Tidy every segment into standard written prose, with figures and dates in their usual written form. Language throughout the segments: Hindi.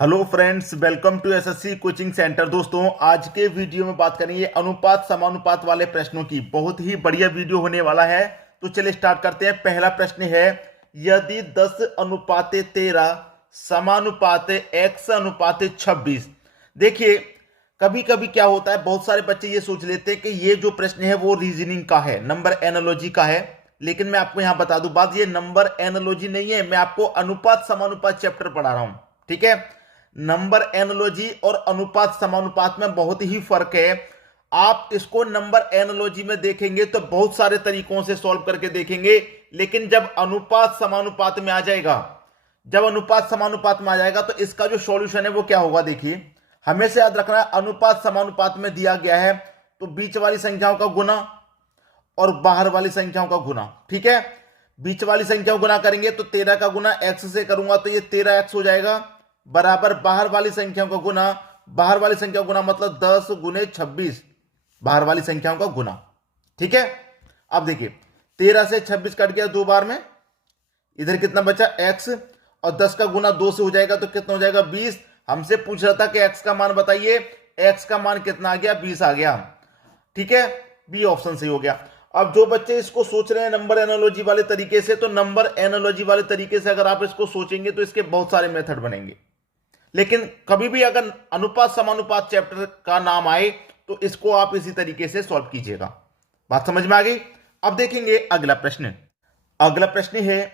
Hello friends, welcome to SSC coaching centre. दोस्तों, आज के वीडियो में बात करेंगे अनुपात समानुपात वाले प्रश्नों की। बहुत ही बढ़िया वीडियो होने वाला है। तो चलिए स्टार्ट करते हैं। पहला प्रश्न है, यदि 10 अनुपाते 13 समानुपाते x अनुपाते 26। देखिए, कभी कभी क्या होता है, बहुत सारे बच्चे ये सोच लेते हैं कि ये जो प्रश्न है वो रीजनिंग का है, नंबर एनालॉजी का है। लेकिन मैं आपको यहां बता दूं बात, ये नंबर एनालॉजी नहीं है। मैं आपको अनुपात समानुपात चैप्टर पढ़ा रहा हूं, ठीक है। नंबर एनालॉजी और अनुपात समानुपात में बहुत ही फर्क है। आप इसको नंबर एनालॉजी में देखेंगे तो बहुत सारे तरीकों से सॉल्व करके देखेंगे, लेकिन जब अनुपात समानुपात में आ जाएगा, तो इसका जो सॉल्यूशन है वो क्या होगा। देखिए, हमेशा याद रखना है, अनुपात समानुपात में दिया गया है तो बीच वाली संख्याओं का गुना और बाहर वाली संख्याओं का गुना, ठीक है। बीच वाली संख्याओं गुना करेंगे तो 13 का गुना x से करूंगा तो ये 13x हो जाएगा, बराबर बाहर वाली संख्याओं का गुना मतलब 10 गुने 26, बाहर वाली संख्याओं का गुना, ठीक है। अब देखिए, 13 से 26 कट गया 2 बार में, इधर कितना बचा x, और 10 का गुना 2 से हो जाएगा तो कितना हो जाएगा 20। हमसे पूछ रहा था कि x का मान बताइए, x का मान कितना आ गया, 20 आ गया, ठीक है। बी ऑप्शन सही हो गया। अब जो बच्चे इसको सोच रहे हैं नंबर एनालॉजी वाले तरीके से, तो नंबर एनालॉजी वाले तरीके से अगर आप इसको सोचेंगे तो इसके बहुत सारे मेथड बनेंगे। लेकिन कभी भी अगर अनुपात समानुपात चैप्टर का नाम आए तो इसको आप इसी तरीके से सॉल्व कीजिएगा। बात समझ में आ गई। अब देखेंगे अगला प्रश्न है,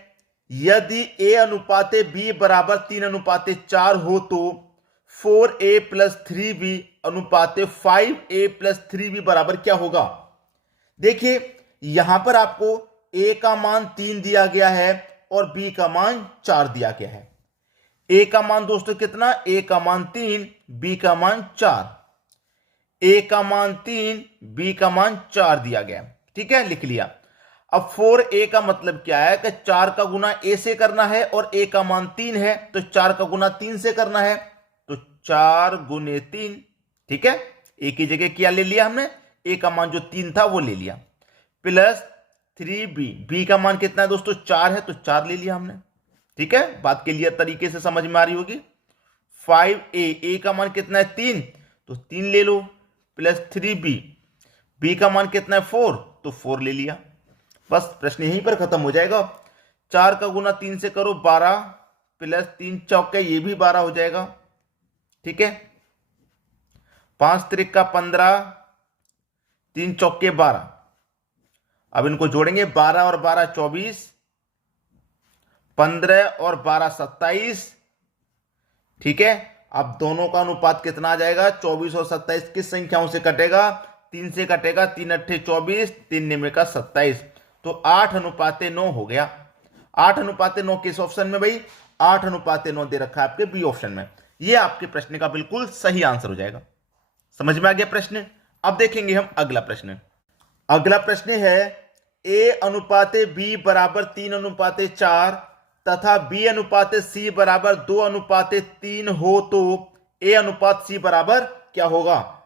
यदि a अनुपाते b बराबर 3 अनुपाते 4 हो तो 4a plus 3b अनुपाते 5a plus 3b बराबर क्या होगा। देखिए, यहां पर आपको a का मान 3 दिया गया है और b का मान 4 दिया गया है। a का मान दोस्तों कितना, a का मान 3, b का मान 4। a का मान 3, b का मान 4 दिया गया, ठीक है, लिख लिया। अब 4a का मतलब क्या है कि 4 का गुना a से करना है और a का मान 3 है तो 4 का गुना 3 से करना है, तो 4 गुने 3, ठीक है। a की जगह क्या ले लिया हमने, a का मान जो 3 था वो ले लिया, प्लस 3b, b का मान कितना है दोस्तों 4 है तो 4 ले लिया हमने, ठीक है। बात क्लियर तरीके से समझ में आ रही होगी। 5a, a का मान कितना है 3 तो 3 ले लो, प्लस 3b, b का मान कितना है 4 तो 4 ले लिया। बस प्रश्न यहीं पर खत्म हो जाएगा। 4 का गुना 3 से करो 12, प्लस 3 चौके ये भी 12 हो जाएगा, ठीक है। 5 त्रिक का 15, 3 चौके 12। अब इनको जोड़ेंगे, 12 और 12 24, 15 और 12 27, ठीक है। अब दोनों का अनुपात कितना आ जाएगा, 24 और 27 किस संख्याओं से कटेगा, 3 से कटेगा, 3 अट्ठे 24, 3 निमे का 27, तो 8 अनुपाते 9 हो गया। 8 अनुपाते 9 किस ऑप्शन में भाई, 8 अनुपाते 9 दे रखा है आपके बी ऑप्शन में। यह आपके प्रश्न का बिल्कुल सही आंसर हो जाएगा। समझ में आ गया प्रश्न। अब देखेंगे हम अगला प्रश्न है, a अनुपाते b बराबर 3 अनुपाते 4 तथा b अनुपाते c बराबर 2 अनुपाते 3 हो तो a अनुपात c बराबर क्या होगा।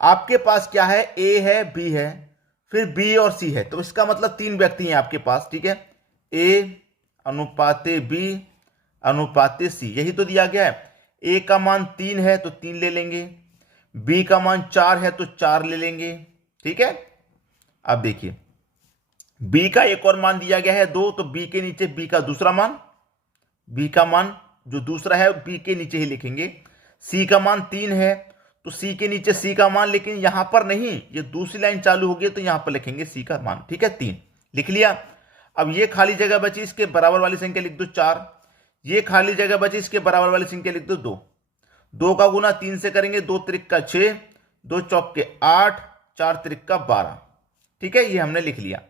आपके पास क्या है, a है, b है, फिर b और c है, तो इसका मतलब 3 व्यक्ति हैं आपके पास, ठीक है। a अनुपाते b अनुपाते c, यही तो दिया गया है। a का मान 3 है तो 3 ले लेंगे, b का मान 4 है तो 4 ले लेंगे, ठीक है। अब देखिए, b का एक और मान दिया गया है 2, तो b के नीचे b का दूसरा मान, b का मान जो दूसरा है b के नीचे ही लिखेंगे। c का मान 3 है तो c के नीचे c का मान, लेकिन यहां पर नहीं, ये दूसरी लाइन चालू होगी तो यहां पर लिखेंगे c का मान, ठीक है, 3 लिख लिया। अब ये खाली जगह बची, इसके बराबर वाली संख्या लिख दो 4, ये खाली जगह बची, इसके बराबर वाली संख्या लिख दो 2। 2 का गुना 3 से करेंगे, 2 त्रिक का 6, 2 चौक के 8, 4 त्रिक का 12, ठीक है, ये हमने लिख लिया।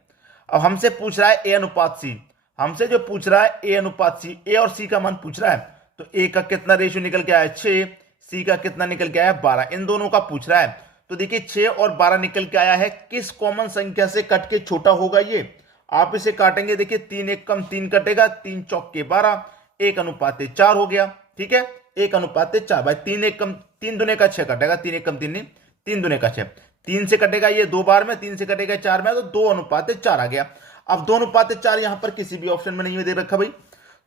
अब हमसे पूछ रहा है a अनुपात c, हमसे जो पूछ रहा है a अनुपात c, a और c का मान पूछ रहा है, तो a का कितना रेशियो निकल के आया है 6, c का कितना निकल के आया है 12, इन दोनों का पूछ रहा है। तो देखिए 6 और 12 निकल के आया है, किस कॉमन संख्या से कट के छोटा होगा ये, आप इसे काटेंगे। देखिए 3 एक कम 3 कटेगा, 3 चौक के 12, 1 अनुपाते 4 हो गया, ठीक है, 1 अनुपाते 4 भाई, 3 एक कम 3 दुने का 6 कटेगा, 3 एक कम 3 नहीं, 3 दुने का 6, 3 से कटेगा ये 2 बार में, 3 से कटेगा 4 में, तो 2 अनुपाते 4 आ गया। अब 2 अनुपाते 4 यहां पर किसी भी ऑप्शन में नहीं दे रखा भाई,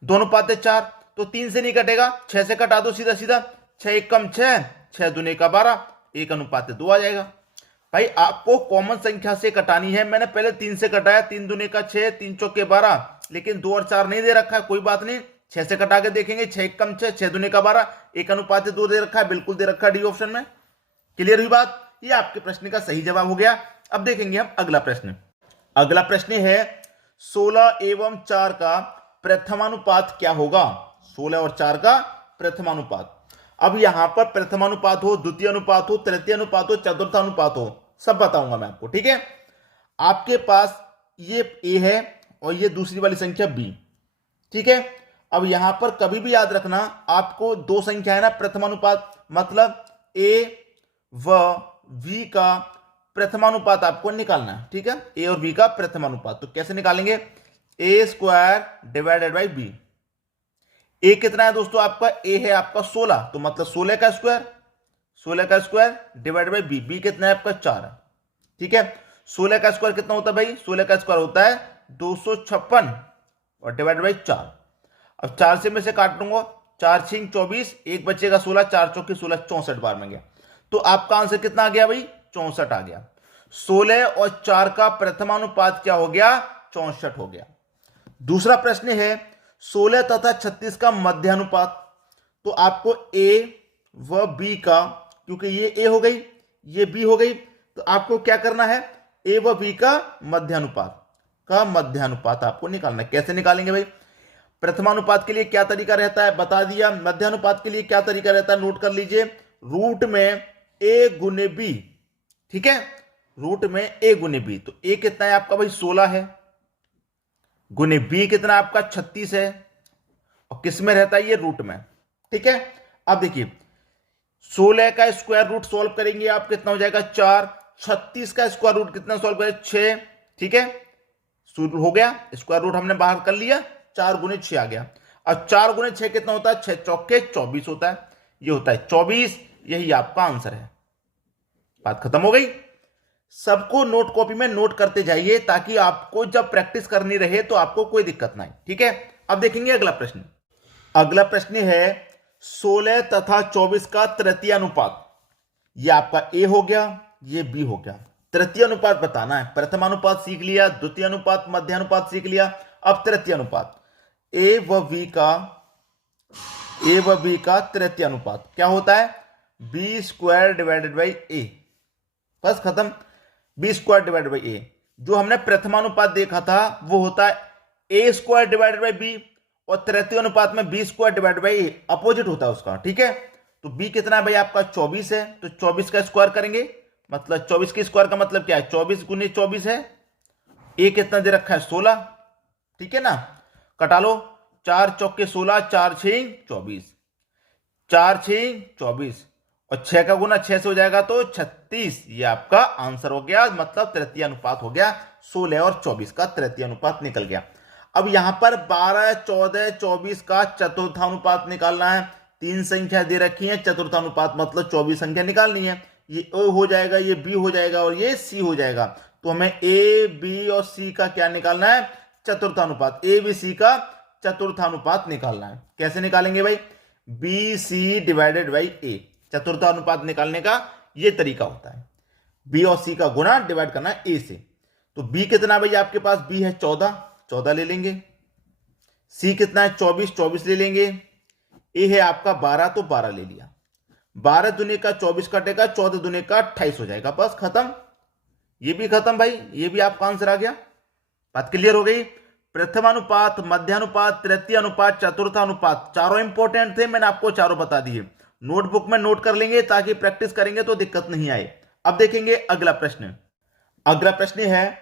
2 अनुपाते 4, तो 3 से नहीं कटेगा, 6 से कटा दो सीधा सीधा, 6 एक कम 6, 6 दूने का 12, 1:2 आ जाएगा। भाई आपको कॉमन संख्या से कटानी है। मैंने पहले 3 से कटाया, 3 दूने का 6, 3 चौके 12, लेकिन 2 और 4 नहीं दे रखा है, कोई बात नहीं, 6 से कटा के देखेंगे, 6 एक कम 6, 6 दूने का 12, 1:2 दे रखा है, बिल्कुल दे रखा है डी ऑप्शन में। क्लियर हुई बात? ये आपके प्रश्न का सही जवाब हो गया। अब देखेंगे हम अगला प्रश्न। अगला प्रश्न है 16 एवं 4 का प्रथमानुपात क्या होगा? 16 और 4 का प्रथमानुपात। अब यहां पर प्रथमानुपात हो, द्वितीय अनुपात हो, तृतीय अनुपात हो, चतुर्थानुपात हो, सब बताऊंगा मैं आपको, ठीक है। आपके पास ये ए है और ये दूसरी वाली संख्या बी, ठीक है। अब यहां पर कभी भी याद रखना, आपको दो संख्या है ना प्रथमानुपात, मतलब ए व वी का प्रथमानुपात आपको निकालना है, ठीक है। ए और बी का प्रथमानुपात तो कैसे निकालेंगे? ए स्क्वायर डिवाइडेड बाई बी। ए कितना है दोस्तों आपका? ए है आपका 16, तो मतलब 16 का स्क्वायर, 16 का square divide by B. B कितना है आपका? 4, ठीक है। 16 का स्क्वायर कितना होता है भाई? 16 का स्क्वायर होता है 256 और डिवाइड बाई 4। अब 4 से मैं से काट लूंगा, 4 6 24, एक बचेगा 16, 4 चौके 16, 64 बार में गया। तो आपका आंसर कितना आ गया भाई? 64 आ गया। 16 और 4 का प्रथमानुपात क्या हो गया? 64 हो गया। दूसरा प्रश्न है 16 तथा 36 का मध्यानुपात। तो आपको ए व बी का, क्योंकि ये ए हो गई ये बी हो गई, तो आपको क्या करना है? ए व बी का मध्यानुपात आपको निकालना है। कैसे निकालेंगे भाई? प्रथमानुपात के लिए क्या तरीका रहता है बता दिया, मध्यानुपात के लिए क्या तरीका रहता है नोट कर लीजिए, रूट में ए गुने बी, ठीक है। रूट में ए गुने बी, तो ए कितना है आपका भाई? 16 है, गुने बी कितना आपका? 36 है, और किस में रहता है? ये रूट में, ठीक है। अब देखिए 16 का स्क्वायर रूट सॉल्व करेंगे आप, कितना हो जाएगा? 4। 36 का स्क्वायर रूट कितना सॉल्व करें? 6, ठीक है। हो गया, स्क्वायर रूट हमने बाहर कर लिया, 4 गुने 6 आ गया। अब 4 गुने 6 कितना होता है? 6 चौके 24 होता है, ये होता है 24। यही आपका आंसर है। बात खत्म हो गई। सबको नोट कॉपी में नोट करते जाइए, ताकि आपको जब प्रैक्टिस करनी रहे तो आपको कोई दिक्कत ना आए, ठीक है। अब देखेंगे अगला प्रश्न। अगला प्रश्न है 16 तथा 24 का तृतीय अनुपात। ये आपका ए हो गया, ये बी हो गया। तृतीय अनुपात बताना है। प्रथमानुपात सीख लिया, द्वितीय अनुपात, मध्यानुपात सीख लिया, अब तृतीय अनुपात। ए व बी का तृतीय अनुपात क्या होता है? B square divided by A, बस खत्म। B square divided by A. जो हमने प्रथमानुपात देखा था वो होता है A square divided by B, और तृतीय अनुपात में B square divided by A, opposite होता है उसका, ठीक है। तो बी कितना है भाई आपका? 24 है, तो 24 का स्क्वायर करेंगे, मतलब 24 के स्क्वायर का मतलब क्या है? 24 गुने 24 है। ए कितना दे रखा है? 16, ठीक है ना। कटा लो, 4 चौके 16, 4 6 24, 4 6 24, और 6 का गुना 6 से हो जाएगा तो 36। ये आपका आंसर हो गया, मतलब तृतीय अनुपात हो गया। 16 और 24 का तृतीय अनुपात निकल गया। अब यहां पर 12 14 24 का चतुर्थानुपात निकालना है। 3 संख्या दे रखी है, चतुर्थानुपात मतलब 24 संख्या निकालनी है। ये ओ हो जाएगा, ये बी हो जाएगा, और ये सी हो जाएगा। तो हमें ए बी और सी का क्या निकालना है? चतुर्थानुपात। ए बी सी का चतुर्थानुपात निकालना है। कैसे निकालेंगे भाई? बी सी डिवाइडेड बाई ए। चतुर्थानुपात निकालने का ये तरीका होता है, बी और सी का गुणा डिवाइड करना है ए से। तो बी कितना भाई आपके पास? बी है 14, 14 ले लेंगे। सी कितना है? 24, 24 ले लेंगे। ए है आपका 12, तो 12 ले लिया। 12 दुने का 24 कटेगा, 14 दुने का 28 हो जाएगा, बस खत्म। ये भी खत्म भाई, ये भी आपका आंसर आ गया। बात क्लियर हो गई। प्रथमानुपात, मध्यानुपात, तृतीय अनुपात, चतुर्थानुपात, चारों इंपॉर्टेंट थे, मैंने आपको चारों बता दिए। नोटबुक में नोट कर लेंगे, ताकि प्रैक्टिस करेंगे तो दिक्कत नहीं आए। अब देखेंगे अगला प्रश्न। अगला प्रश्न है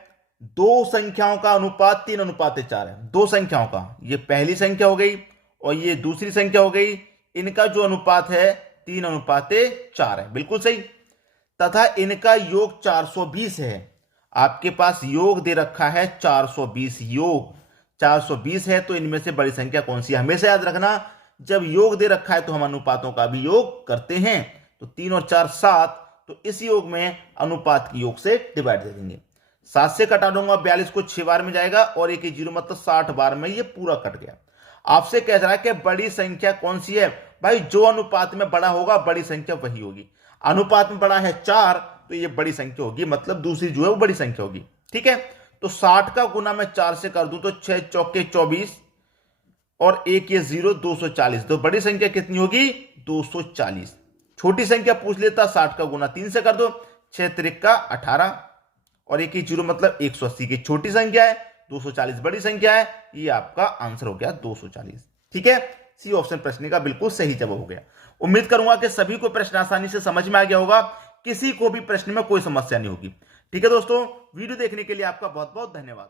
दो संख्याओं का अनुपात 3:4 है। दो संख्याओं का, ये पहली संख्या हो गई और ये दूसरी संख्या हो गई, इनका जो अनुपात है 3:4 है, बिल्कुल सही। तथा इनका योग 420 है। आपके पास योग दे रखा है 420, योग 420 है, तो इनमें से बड़ी संख्या कौन सी है? हमेशा याद रखना, जब योग दे रखा है तो हम अनुपातों का भी योग करते हैं। तो 3 और 4 7, तो इस योग में अनुपात की योग से डिवाइड दे देंगे। 7 से कटा दूंगा, 42 को 6 बार में जाएगा, और 1 0 मतलब 60 बार में ये पूरा कट गया। आपसे कह रहा है कि बड़ी संख्या कौन सी है? भाई जो अनुपात में बड़ा होगा बड़ी संख्या वही होगी। अनुपात में बड़ा है 4 तो ये बड़ी संख्या होगी, मतलब दूसरी जो है वो बड़ी संख्या होगी। ठीक है, तो 60 का गुना मैं 4 से कर दूं तो 6 चौके 24 और 1 ये 0, 240। तो बड़ी संख्या कितनी होगी? 240। छोटी संख्या पूछ लेता, 60 का गुना 3 से कर दो, 6 त्रिका 18 और 1 0 मतलब 180 की छोटी संख्या है, 240 बड़ी संख्या है। ये आपका आंसर हो गया 240। ठीक है, सी ऑप्शन प्रश्न का बिल्कुल सही जवाब हो गया। उम्मीद करूंगा कि सभी को प्रश्न आसानी से समझ में आ गया होगा, किसी को भी प्रश्न में कोई समस्या नहीं होगी। ठीक है दोस्तों, वीडियो देखने के लिए आपका बहुत बहुत धन्यवाद।